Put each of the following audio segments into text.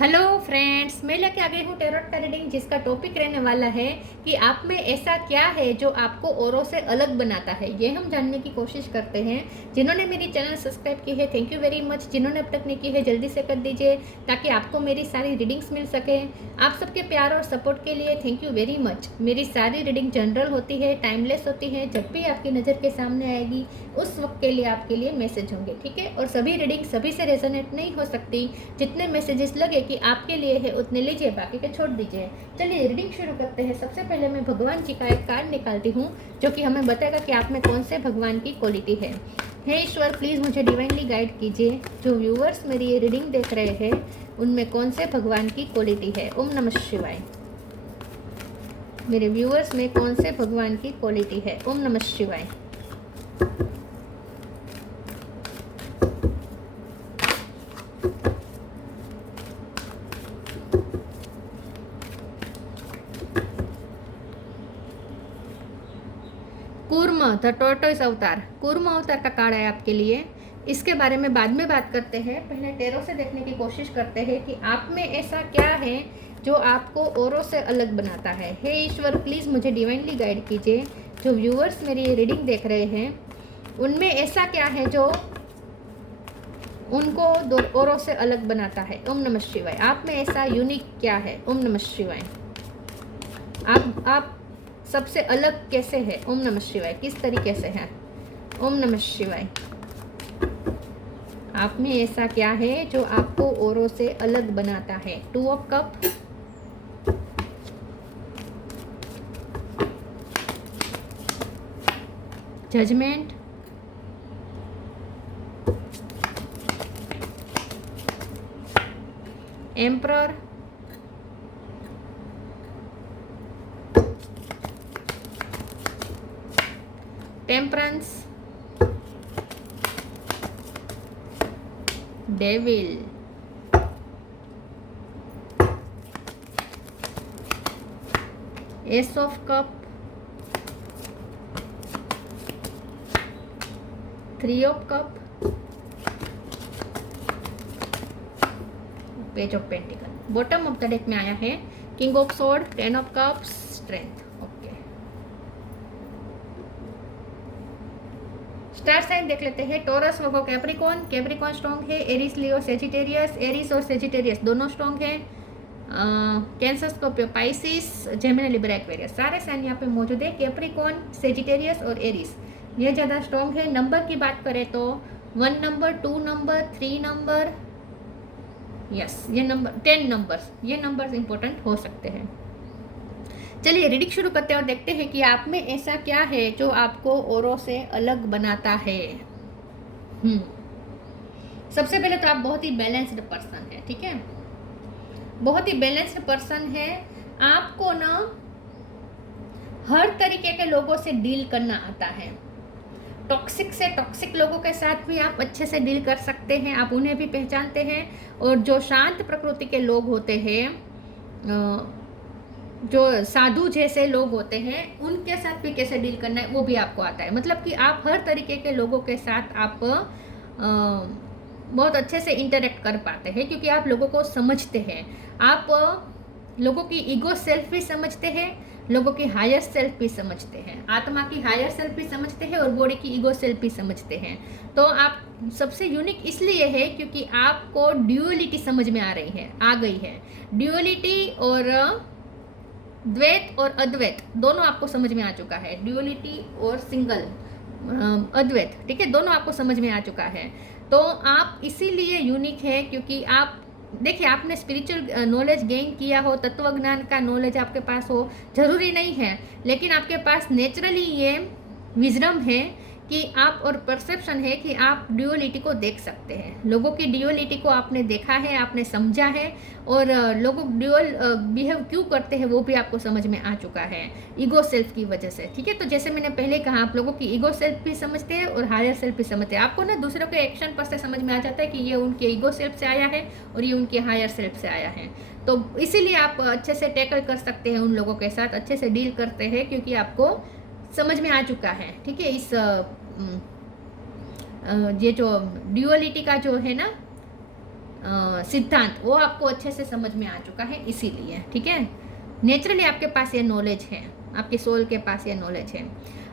Hello friends, मैं लेके आ गई हूँ टैरोट का रीडिंग, जिसका टॉपिक रहने वाला है कि आप में ऐसा क्या है जो आपको औरों से अलग बनाता है। ये हम जानने की कोशिश करते हैं। जिन्होंने मेरी चैनल सब्सक्राइब की है, थैंक यू वेरी मच। जिन्होंने अब तक नहीं की है, जल्दी से कर दीजिए ताकि आपको मेरी सारी रीडिंग्स मिल सके। आप सबके प्यार और सपोर्ट के लिए थैंक यू वेरी मच। मेरी सारी रीडिंग जनरल होती है, टाइमलेस होती है। जब भी आपकी नज़र के सामने आएगी उस वक्त के लिए आपके लिए मैसेज होंगे, ठीक है। और सभी रीडिंग सभी से रेजोनेट नहीं हो सकती। जितने मैसेजेस लगे कि आपके लिए है उतने लीजिए, बाकी के छोड़ दीजिए। चलिए रीडिंग शुरू करते हैं। सबसे पहले मैं भगवान जी का एक कार्ड निकालती हूँ जो कि हमें बताएगा कि आप में कौन से भगवान की क्वालिटी है। हे ईश्वर, प्लीज़ मुझे डिवाइनली गाइड कीजिए। जो व्यूअर्स मेरी ये रीडिंग देख रहे हैं उनमें कौन से भगवान की क्वालिटी है। ओम नमः शिवाय। मेरे व्यूअर्स में कौन से भगवान की क्वालिटी है। ओम नमः शिवाय। कूर्म द टोर्टोइस अवतार, कूर्म अवतार का कार्ड है आपके लिए। इसके बारे में बाद में बात करते हैं। पहले टैरो से देखने की कोशिश करते हैं कि आप में ऐसा क्या है जो आपको औरों से अलग बनाता है। हे ईश्वर, प्लीज़ मुझे डिवाइनली गाइड कीजिए। जो व्यूअर्स मेरी ये रीडिंग देख रहे हैं उनमें ऐसा क्या है जो उनको औरों से अलग बनाता है। ओम नमः शिवाय। आप में ऐसा यूनिक क्या है। ओम नमः शिवाय। आप सबसे अलग कैसे है। ओम नमः शिवाय। किस तरीके से है। ओम नमः शिवाय। आप में ऐसा क्या है जो आपको औरों से अलग बनाता है। 2 of cup, judgment, emperor, temperance, devil, ace of cup, 3 of cup, page of pentacle. Bottom of the deck में आया है king of sword, 10 of cups, strength. Okay, star sign देख लेते हैं। Taurus, Virgo, Capricorn. Capricorn strong है। Aries, Leo, Sagittarius. Aries और Sagittarius दोनों strong है। Cancer, Scorpio, Pisces, Gemini, Libra, Aquarius, सारे साइन यहाँ पे मौजूद है। कैप्रिकॉर्न, सेजिटेरियस और एरिस ये ज़्यादा स्ट्रॉन्ग है। नंबर की बात करें तो 1 नंबर, 2 नंबर, 3 नंबर, यस ये नंबर 10 नंबर्स, ये नंबर्स इंपॉर्टेंट हो सकते हैं। चलिए रीडिंग शुरू करते हैं और देखते हैं कि आप में ऐसा क्या है जो आपको औरों से अलग बनाता है। सबसे पहले तो आप बहुत ही बैलेंस्ड पर्सन है, ठीक है। बहुत ही बैलेंस्ड पर्सन है। आपको ना हर तरीके के लोगों से डील करना आता है। टॉक्सिक से टॉक्सिक लोगों के साथ भी आप अच्छे से डील कर सकते हैं, आप उन्हें भी पहचानते हैं। और जो शांत प्रकृति के लोग होते हैं, जो साधु जैसे लोग होते हैं, उनके साथ भी कैसे डील करना है वो भी आपको आता है। मतलब कि आप हर तरीके के लोगों के साथ आप बहुत अच्छे से इंटरेक्ट कर पाते हैं, क्योंकि आप लोगों को समझते हैं। आप लोगों की ईगो सेल्फ भी समझते हैं, लोगों की हायर सेल्फ भी समझते हैं, आत्मा की हायर सेल्फ भी समझते हैं और बॉडी की ईगो सेल्फ भी समझते हैं। तो आप सबसे यूनिक इसलिए है क्योंकि आपको ड्यूअलिटी समझ में आ रही है, आ गई है। ड्यूअलिटी और द्वैत और अद्वैत दोनों आपको समझ में आ चुका है। ड्यूअलिटी और सिंगल, अद्वैत, ठीक है, दोनों आपको समझ में आ चुका है। तो आप इसीलिए यूनिक है क्योंकि आप देखिए, आपने स्पिरिचुअल नॉलेज गेन किया हो, तत्व ज्ञान का नॉलेज आपके पास हो, जरूरी नहीं है, लेकिन आपके पास नेचुरली ये विजडम है कि आप, और परसेप्शन है कि आप ड्यूअलिटी को देख सकते हैं। लोगों की ड्यूअलिटी को आपने देखा है, आपने समझा है, और लोग ड्यूअल बिहेव क्यों करते हैं वो भी आपको समझ में आ चुका है, ईगो सेल्फ की वजह से, ठीक है। तो जैसे मैंने पहले कहा, आप लोगों की ईगो सेल्फ भी समझते हैं और हायर सेल्फ भी समझते हैं। आपको ना दूसरों के एक्शन पर से समझ में आ जाता है कि ये उनके ईगो सेल्फ से आया है और ये उनके हायर सेल्फ से आया है। तो इसीलिए आप अच्छे से टैकल कर सकते हैं, उन लोगों के साथ अच्छे से डील करते हैं, क्योंकि आपको समझ में आ चुका है, ठीक है। इस ये जो ड्यूअलिटी का जो है ना, सिद्धांत वो आपको अच्छे से समझ में आ चुका है, इसीलिए। ठीक है, नेचुरली आपके पास ये नॉलेज है, आपके सोल के पास ये नॉलेज है।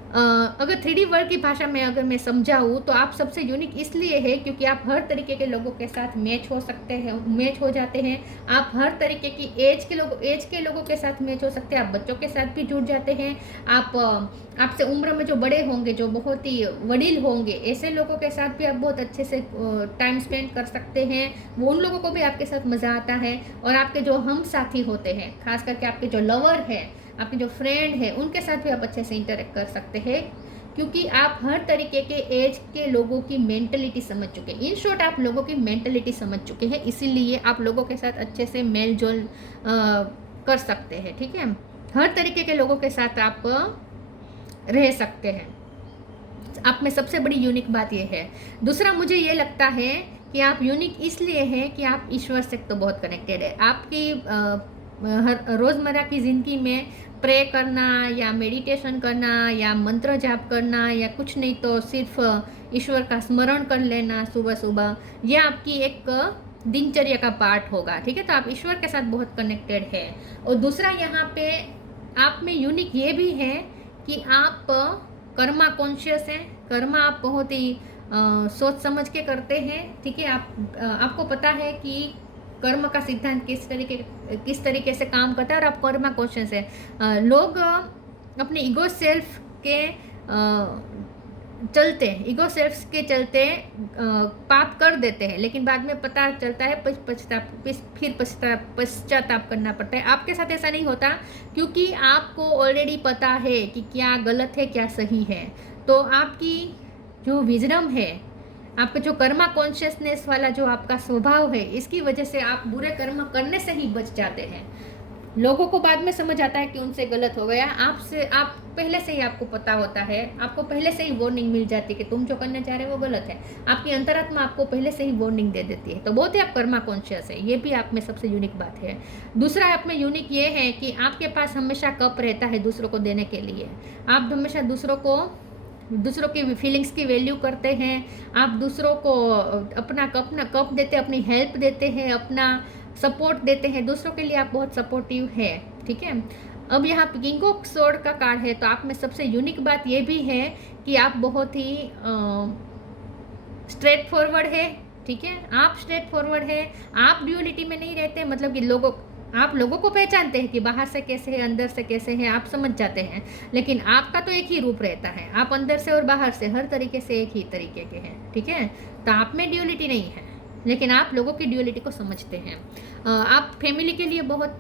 अगर 3D वर्ल्ड की भाषा में अगर मैं समझाऊँ तो आप सबसे यूनिक इसलिए है क्योंकि आप हर तरीके के लोगों के साथ मैच हो सकते हैं, मैच हो जाते हैं। आप हर तरीके की एज के लोगों के साथ मैच हो सकते हैं। आप बच्चों के साथ भी जुड़ जाते हैं। आप आपसे उम्र में जो बड़े होंगे, जो बहुत ही वडील होंगे, ऐसे लोगों के साथ भी आप बहुत अच्छे से टाइम स्पेंड कर सकते हैं। वो उन लोगों को भी आपके साथ मज़ा आता है। और आपके जो हम साथी होते हैं, खास करके आपके जो लवर हैं, आपके जो फ्रेंड है, उनके साथ भी आप अच्छे से इंटरेक्ट कर सकते हैं क्योंकि आप हर तरीके के एज के लोगों की मेंटलिटी समझ चुके हैं। इन शॉर्ट आप लोगों की मेंटलिटी समझ चुके हैं, इसीलिए आप लोगों के साथ अच्छे से मेल जोल कर सकते हैं। ठीक है, हर तरीके के लोगों के साथ आप रह सकते हैं। आप में सबसे बड़ी यूनिक बात यह है। दूसरा, मुझे ये लगता है कि आप यूनिक इसलिए हैं कि आप ईश्वर से तो बहुत कनेक्टेड है। आपकी हर रोज़मर्रा की ज़िंदगी में प्रे करना या मेडिटेशन करना या मंत्र जाप करना या कुछ नहीं तो सिर्फ ईश्वर का स्मरण कर लेना सुबह सुबह, ये आपकी एक दिनचर्या का पार्ट होगा। ठीक है, तो आप ईश्वर के साथ बहुत कनेक्टेड है। और दूसरा, यहाँ पे आप में यूनिक ये भी है कि आप कर्मा कॉन्शियस हैं। कर्मा आप बहुत ही सोच समझ के करते हैं। ठीक है, आपको पता है कि कर्म का सिद्धांत किस तरीके से काम करता है और आप कर्मा कॉन्शियस है। लोग अपने ईगो सेल्फ के चलते पाप कर देते हैं, लेकिन बाद में पता चलता है पश्चाताप करना पड़ता है। आपके साथ ऐसा नहीं होता क्योंकि आपको ऑलरेडी पता है कि क्या गलत है क्या सही है। तो आपकी जो विजडम है, आपका जो कर्मा कॉन्शियसनेस वाला जो आपका स्वभाव है, इसकी वजह से आप बुरे कर्म करने से ही बच जाते हैं। लोगों को बाद में समझ आता है कि उनसे गलत हो गया। आप पहले से ही आपको पता होता है, आपको पहले से ही वार्निंग मिल जाती है कि तुम जो करने जा रहे हो वो गलत है। आपकी अंतरात्मा आपको पहले से ही वार्निंग दे देती है। तो बहुत ही आप कर्मा कॉन्शियस है, ये भी आप में सबसे यूनिक बात है। दूसरा, आप में यूनिक ये है कि आपके पास हमेशा कप रहता है दूसरों को देने के लिए। आप हमेशा दूसरों की फीलिंग्स की वैल्यू करते हैं। आप दूसरों को अपना कप देते हैं, अपनी हेल्प देते हैं, अपना सपोर्ट देते हैं। दूसरों के लिए आप बहुत सपोर्टिव है। ठीक है, अब यहाँ पे किंग ऑफ स्वॉर्ड का कार्ड है, तो आप में सबसे यूनिक बात ये भी है कि आप बहुत ही स्ट्रेट फॉरवर्ड है। ठीक है, आप स्ट्रेट फॉरवर्ड है, आप ड्यूअलिटी में नहीं रहते। मतलब कि आप लोगों को पहचानते हैं कि बाहर से कैसे है, अंदर से कैसे है, आप समझ जाते हैं। लेकिन आपका तो एक ही रूप रहता है, आप अंदर से और बाहर से हर तरीके से एक ही तरीके के हैं। ठीक है, तो आप में ड्यूअलिटी नहीं है, लेकिन आप लोगों की ड्यूअलिटी को समझते हैं। आप फैमिली के लिए बहुत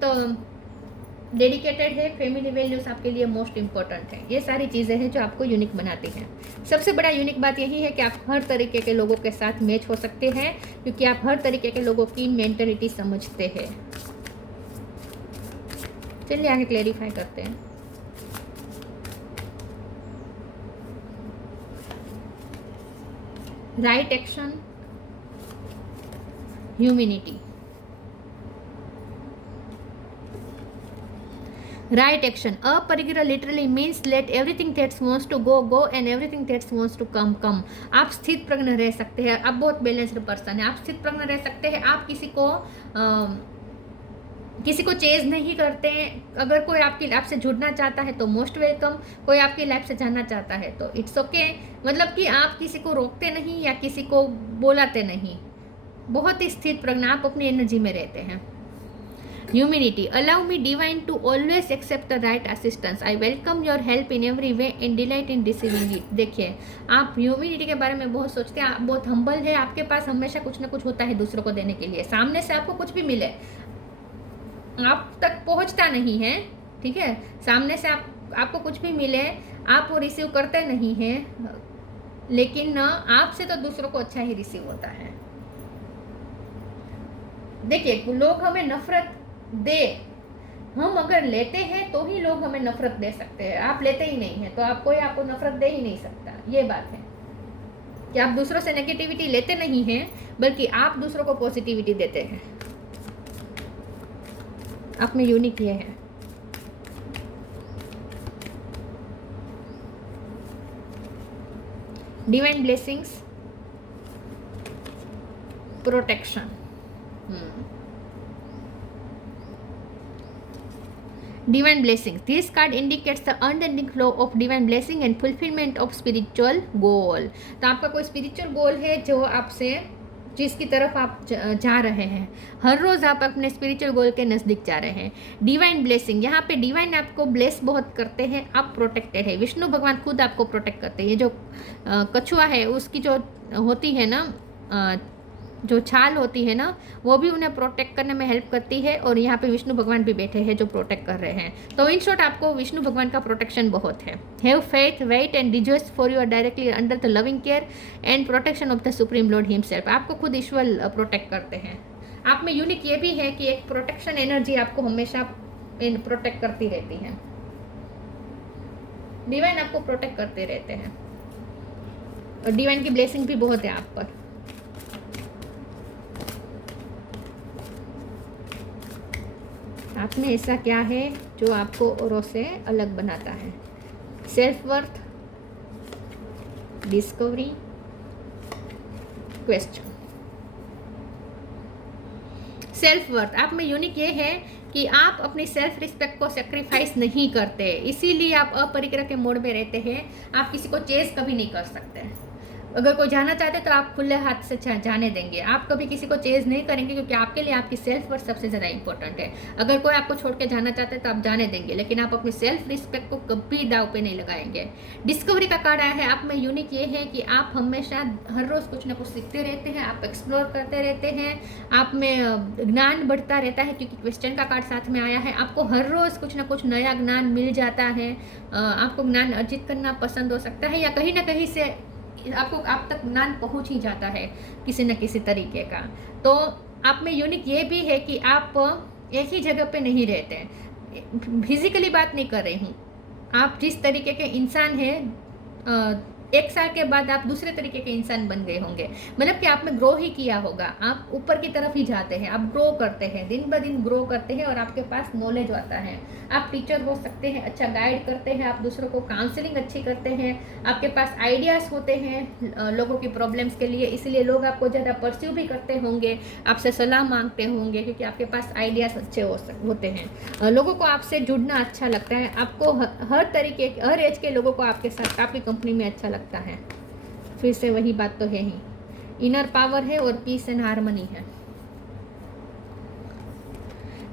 डेडिकेटेड है। फैमिली वैल्यूज आपके लिए मोस्ट इम्पोर्टेंट है। ये सारी चीज़ें हैं जो आपको यूनिक बनाती हैं। सबसे बड़ा यूनिक बात यही है कि आप हर तरीके के लोगों के साथ मैच हो सकते हैं क्योंकि आप हर तरीके के लोगों की मेंटलिटी समझते हैं। चलिए आगे क्लेरिफाई करते हैं। Right action, humanity. Right action, aparigraha literally means let everything that's wants to go and everything that's wants to come. आप स्थित प्रज्ञ रह सकते हैं। आप बहुत बैलेंस्ड पर्सन है, आप स्थित प्रज्ञ रह सकते हैं। आप किसी को चेज नहीं करते हैं। अगर कोई आपसे जुड़ना चाहता है तो मोस्ट वेलकम। कोई आपकी लाइफ से जाना चाहता है तो इट्स ओके। मतलब कि आप किसी को रोकते नहीं या किसी को बोलाते नहीं। बहुत ही स्थित प्रज्ञ, आप अपनी एनर्जी में रहते हैं। Humanity, allow me divine to always accept the right assistance. I welcome your help in every way and delight in receiving it. देखिए, आप ह्यूमैनिटी के बारे में बहुत सोचते हैं, आप बहुत हम्बल है। आपके पास हमेशा कुछ ना कुछ होता है दूसरों को देने के लिए। सामने से आपको कुछ भी मिले, आप तक पहुंचता नहीं है। ठीक है, सामने से आपको कुछ भी मिले, आप वो रिसीव करते नहीं हैं, लेकिन आपसे तो दूसरों को अच्छा ही रिसीव होता है। देखिए, लोग हमें नफरत दे, हम अगर लेते हैं तो ही लोग हमें नफरत दे सकते हैं। आप लेते ही नहीं है तो कोई आपको नफरत दे ही नहीं सकता। ये बात है कि आप दूसरों से नेगेटिविटी लेते नहीं हैं, बल्कि आप दूसरों को पॉजिटिविटी देते हैं। आप में यूनिक ये है। Divine blessings, protection. Divine blessings. This card indicates the unending flow of divine blessing and fulfillment of spiritual goal. तो आपका कोई spiritual goal है जो आपसे जिसकी तरफ आप जा रहे हैं, हर रोज़ आप अपने स्पिरिचुअल गोल के नज़दीक जा रहे हैं. डिवाइन ब्लेसिंग, यहाँ पे डिवाइन आपको ब्लेस बहुत करते हैं, आप प्रोटेक्टेड है. विष्णु भगवान खुद आपको प्रोटेक्ट करते हैं. ये जो कछुआ है उसकी जो होती है ना जो छाल होती है ना, वो भी उन्हें प्रोटेक्ट करने में हेल्प करती है. और यहाँ पे विष्णु भगवान भी बैठे हैं जो प्रोटेक्ट कर रहे हैं. तो इन शॉर्ट आपको विष्णु भगवान का प्रोटेक्शन बहुत है. Have faith, wait and rejoice for you are directly under the loving care and protection of the supreme lord himself. आपको खुद ईश्वर प्रोटेक्ट करते हैं. आप में यूनिक ये भी है कि एक प्रोटेक्शन एनर्जी आपको हमेशा प्रोटेक्ट करती रहती है. डिवाइन आपको प्रोटेक्ट करते रहते हैं और डिवाइन की ब्लेसिंग भी बहुत है आप पर. आप में ऐसा क्या है जो आपको औरों से अलग बनाता है? Self worth, discovery, question. Self worth आप में यूनिक ये है कि आप अपनी सेल्फ रिस्पेक्ट को सेक्रीफाइस नहीं करते, इसीलिए आप अपरिग्रह के मोड में रहते हैं. आप किसी को चेज कभी नहीं कर सकते. अगर कोई जाना चाहते तो आप खुले हाथ से जाने देंगे. आप कभी किसी को चेज नहीं करेंगे क्योंकि आपके लिए आपकी सेल्फ वर्थ सबसे ज़्यादा इंपॉर्टेंट है. अगर कोई आपको छोड़ के जाना चाहते तो आप जाने देंगे, लेकिन आप अपनी सेल्फ रिस्पेक्ट को कभी दाव पे नहीं लगाएंगे. डिस्कवरी का कार्ड आया है. आप में यूनिक ये है कि आप हमेशा हर रोज़ कुछ ना कुछ सीखते रहते हैं, आप एक्सप्लोर करते रहते हैं, आप में ज्ञान बढ़ता रहता है क्योंकि क्वेश्चन का कार्ड साथ में आया है. आपको हर रोज़ कुछ ना कुछ नया ज्ञान मिल जाता है. आपको ज्ञान अर्जित करना पसंद हो सकता है या कहीं ना कहीं से आपको आप तक ज्ञान पहुंच ही जाता है किसी न किसी तरीके का. तो आप में यूनिक ये भी है कि आप एक ही जगह पे नहीं रहते हैं. फिजिकली बात नहीं कर रही हूँ. आप जिस तरीके के इंसान हैं, एक साल के बाद आप दूसरे तरीके के इंसान बन गए होंगे. मतलब कि आप में ग्रो ही किया होगा. आप ऊपर की तरफ ही जाते हैं, आप ग्रो करते हैं, दिन ब दिन ग्रो करते हैं और आपके पास नॉलेज आता है. आप टीचर हो सकते हैं, अच्छा गाइड करते हैं, आप दूसरों को काउंसलिंग अच्छी करते हैं, आपके पास आइडियाज़ होते हैं लोगों की प्रॉब्लम्स के लिए, इसलिए लोग आपको ज़्यादा परस्यू भी करते होंगे, आपसे सलाह मांगते होंगे क्योंकि आपके पास आइडियाज़ अच्छे होते हैं. लोगों को आपसे जुड़ना अच्छा लगता है. आपको हर तरीके हर एज के लोगों को आपके साथ आपकी कंपनी में अच्छा लगता है. फिर से वही बात तो है ही. इनर पावर है और पीस एंड हार्मनी है.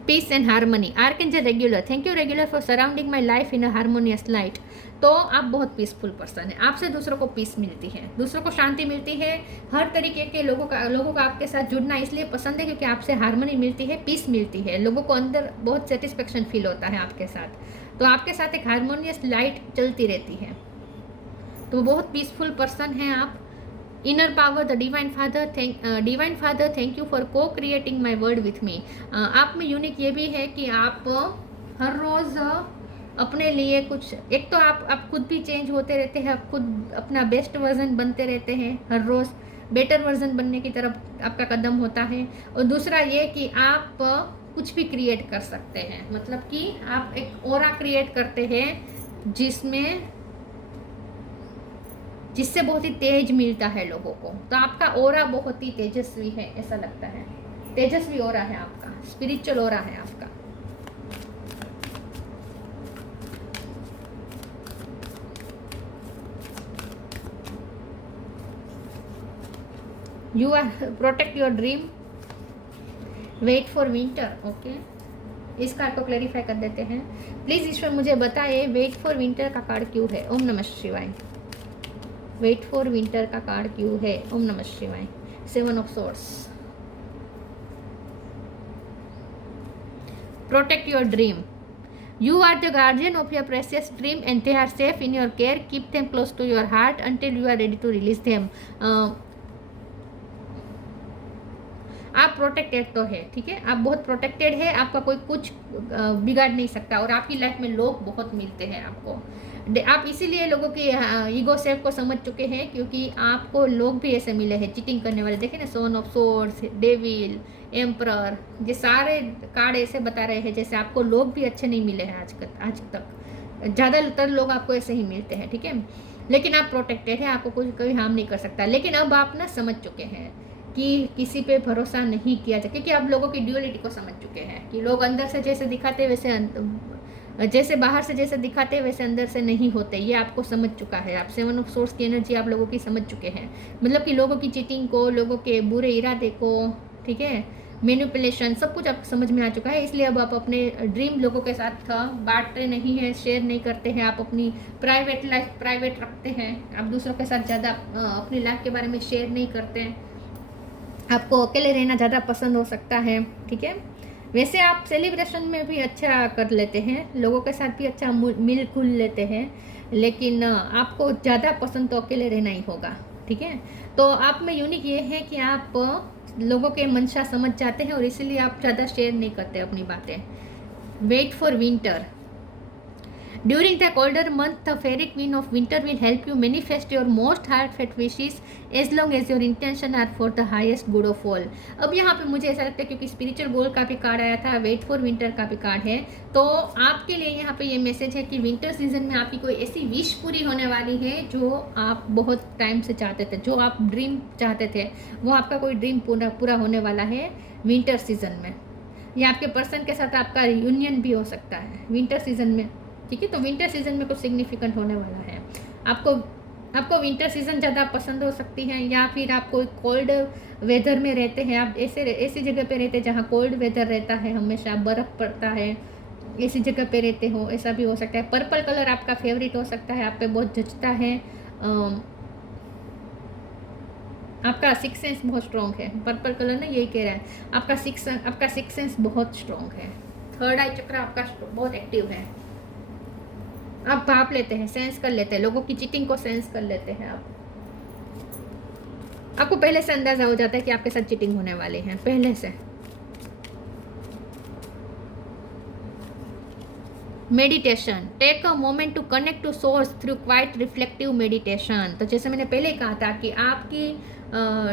Peace and harmony. Archangel Raguel, thank you Raguel for surrounding my life in a harmonious light. तो आप बहुत पीसफुल पर्सन है. आपसे दूसरों को पीस मिलती है, दूसरों को शांति मिलती है. हर तरीके के लोगों का आपके साथ जुड़ना इसलिए पसंद है क्योंकि आपसे हार्मनी मिलती है, पीस मिलती है. लोगों को अंदर बहुत सेटिस्फेक्शन फील होता है आपके साथ. तो आपके साथ एक हार्मोनियस लाइट चलती रहती है. तो बहुत पीसफुल पर्सन हैं आप. Inner power, the divine father, thank you for को creating my world with me. आप में यूनिक ये भी है कि आप हर रोज़ अपने लिए कुछ, एक तो आप खुद भी चेंज होते रहते हैं, आप खुद अपना बेस्ट वर्जन बनते रहते हैं. हर रोज़ बेटर वर्जन बनने की तरफ आपका कदम होता है. और दूसरा ये कि आप कुछ भी क्रिएट कर सकते हैं. मतलब कि आप एक ऑरा क्रिएट करते हैं जिससे बहुत ही तेज मिलता है लोगों को. तो आपका ऑरा बहुत ही तेजस्वी है, ऐसा लगता है. तेजस्वी ऑरा है आपका, स्पिरिचुअल ऑरा है आपका. You are protect your dream, wait for winter. Okay, इस कार्ड को क्लैरिफाई कर देते हैं. प्लीज़ ईश्वर मुझे बताइए वेट फॉर विंटर का कार्ड क्यों है. ओम नमः शिवाय. वेट फॉर विंटर का कार्ड क्यों है. ओम नमः शिवाय. 7 of source. Protect your dream. You are the guardian of your precious dream and they are safe in your care. Keep them close to your heart until you are ready to release them. आप protected तो है, ठीक है, आप बहुत protected है. आपका कोई कुछ बिगाड़ नहीं सकता. और आपकी लाइफ में लोग बहुत मिलते हैं आपको. आप इसीलिए लोगों की ईगो सेल्फ को समझ चुके हैं क्योंकि आपको लोग भी ऐसे मिले हैं चीटिंग करने वाले. देखें ना, सोन ऑफ सोर्स, डेविल, एम्परर, ये सारे कार्ड ऐसे बता रहे हैं जैसे आपको लोग भी अच्छे नहीं मिले हैं आज तक. ज़्यादातर लोग आपको ऐसे ही मिलते हैं, ठीक है. लेकिन आप प्रोटेक्टेड है, आपको कोई हार्म नहीं कर सकता. लेकिन अब आप ना समझ चुके हैं कि किसी पे भरोसा नहीं किया जाए, क्योंकि आप लोगों की ड्यूअलिटी को समझ चुके हैं कि लोग अंदर से जैसे दिखाते हैं वैसे जैसे बाहर से जैसे दिखाते हैं वैसे अंदर से नहीं होते, ये आपको समझ चुका है। आप 7 ऑफ सोर्स की एनर्जी आप लोगों की समझ चुके हैं, मतलब कि लोगों की चीटिंग को, लोगों के बुरे इरादे को, ठीक है, मैनिपुलेशन, सब कुछ आपको समझ में आ चुका है। इसलिए अब आप अपने ड्रीम लोगों के साथ बांटते नहीं हैं, शेयर नहीं करते हैं, आप अपनी प्राइवेट लाइफ प्राइवेट रखते हैं, आप दूसरों के साथ ज़्यादा अपनी लाइफ के बारे में शेयर नहीं करते हैं, आपको अकेले रहना ज़्यादा पसंद हो सकता है, ठीक है। वैसे आप सेलिब्रेशन में भी अच्छा कर लेते हैं, लोगों के साथ भी अच्छा मिल खुल लेते हैं, लेकिन आपको ज़्यादा पसंद तो अकेले रहना ही होगा, ठीक है। तो आप में यूनिक ये है कि आप लोगों के मंशा समझ जाते हैं और इसीलिए आप ज़्यादा शेयर नहीं करते अपनी बातें। Wait for winter. During the colder month, the fairy queen of winter will help you manifest your most heartfelt wishes as long as your intention are for the highest good of all. अब यहाँ पे मुझे ऐसा लगता है क्योंकि spiritual गोल का भी कार्ड आया था, वेट फॉर विंटर का भी कार्ड है, तो आपके लिए यहाँ पे ये मैसेज है कि विंटर सीजन में आपकी कोई ऐसी विश पूरी होने वाली है जो आप बहुत टाइम से चाहते थे, जो आप ड्रीम चाहते थे, वो आपका कोई ड्रीम पूरा होने वाला है विंटर सीजन में। या आपके पर्सन के साथ आपका यूनियन भी हो सकता है विंटर सीजन में, ठीक है। तो विंटर सीजन में कुछ सिग्निफिकेंट होने वाला है। आपको विंटर सीजन ज़्यादा पसंद हो सकती है, या फिर आप कोई कोल्ड वेदर में रहते हैं, आप ऐसी जगह पे रहते हैं जहाँ कोल्ड वेदर रहता है, हमेशा बर्फ़ पड़ता है, ऐसी जगह पे रहते हो, ऐसा भी हो सकता है। पर्पल कलर आपका फेवरेट हो सकता है, आप पे बहुत जचता है, आपका सिक्स सेंस बहुत स्ट्रॉन्ग है। पर्पल कलर ना यही कह रहा है, आपका सिक्स सेंस बहुत स्ट्रॉन्ग है, थर्ड आई चक्र आपका बहुत एक्टिव है, आप भाप लेते हैं, सेंस कर लेते हैं, लोगों की चीटिंग को सेंस कर लेते हैं आपको पहले से अंदाजा हो जाता है कि आपके साथ चीटिंग होने वाली है पहले से। Meditation. Take a moment to connect to source through quiet reflective meditation. तो जैसे मैंने पहले कहा था कि आपकी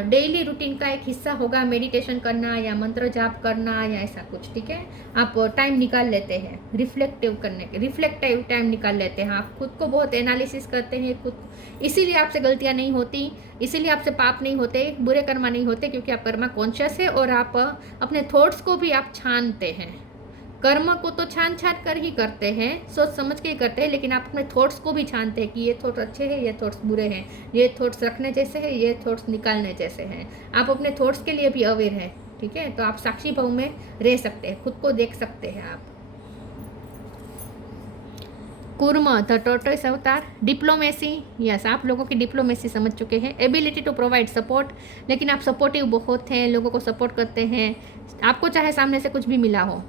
डेली रूटीन का एक हिस्सा होगा मेडिटेशन करना या मंत्र जाप करना या ऐसा कुछ, ठीक है। आप टाइम निकाल लेते हैं रिफ्लेक्टिव टाइम निकाल लेते हैं, आप खुद को बहुत एनालिसिस करते हैं खुद, इसीलिए आपसे गलतियां नहीं होती, इसीलिए आपसे पाप नहीं होते, बुरे कर्मा नहीं होते, क्योंकि आप कर्मा कॉन्शियस है और आप अपने थॉट्स को भी आप छानते हैं। कर्म को तो छान कर ही करते हैं, सोच समझ के ही करते हैं, लेकिन आप अपने थॉट्स को भी छानते हैं कि ये थॉट्स अच्छे हैं, ये थॉट्स बुरे हैं, ये थॉट्स रखने जैसे हैं, ये थॉट्स निकालने जैसे हैं। आप अपने थॉट्स के लिए भी अवेयर हैं, ठीक है। तो आप साक्षी भाव में रह सकते हैं, खुद को देख सकते हैं आप। कुर्म द टॉर्टोइस अवतार। डिप्लोमेसी, यस, आप लोगों की डिप्लोमेसी समझ चुके हैं। एबिलिटी टू प्रोवाइड सपोर्ट, लेकिन आप सपोर्टिव बहुत हैं, लोगों को सपोर्ट करते हैं, आपको चाहे सामने से कुछ भी मिला हो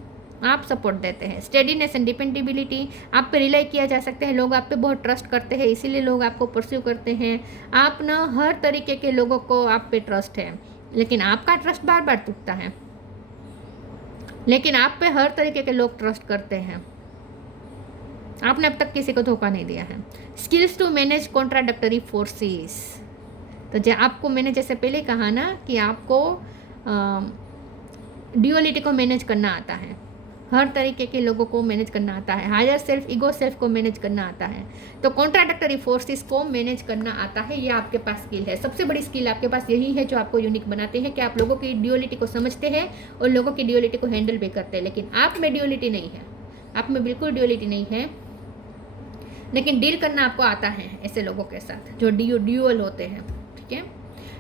आप सपोर्ट देते हैं। स्टेडीनेस एंड डिपेंडेबिलिटी, आप पे रिलाई किया जा सकते हैं, लोग आप पे बहुत ट्रस्ट करते हैं, इसीलिए लोग आपको परस्यू करते हैं। आप ना हर तरीके के लोगों को आप पे ट्रस्ट है, लेकिन आपका ट्रस्ट बार बार टूटता है, लेकिन आप पे हर तरीके के लोग ट्रस्ट करते हैं, आपने अब तक किसी को धोखा नहीं दिया है। स्किल्स टू मैनेज कॉन्ट्राडक्टरी फोर्सेस, तो जो आपको मैंने जैसे पहले कहा ना कि आपको ड्यूअलिटी को मैनेज करना आता है, हर तरीके के लोगों को मैनेज करना आता है, हायर सेल्फ ईगो सेल्फ को मैनेज करना आता है, तो कॉन्ट्राडक्टरी फोर्सेस को मैनेज करना आता है, ये आपके पास स्किल है। सबसे बड़ी स्किल आपके पास यही है जो आपको यूनिक बनाते हैं कि आप लोगों की ड्यूअलिटी को समझते हैं और लोगों की ड्यूअलिटी को हैंडल भी करते हैं। लेकिन आप में ड्यूअलिटी नहीं है, आप में बिल्कुल ड्यूअलिटी नहीं है, लेकिन डील करना आपको आता है ऐसे लोगों के साथ जो ड्यूअल होते हैं, ठीक है।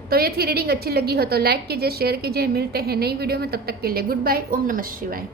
तो ये थी रीडिंग, अच्छी लगी हो तो लाइक कीजिए, शेयर कीजिए, मिलते हैं नई वीडियो में, तब तक के लिए गुड बाय, ओम नमः शिवाय।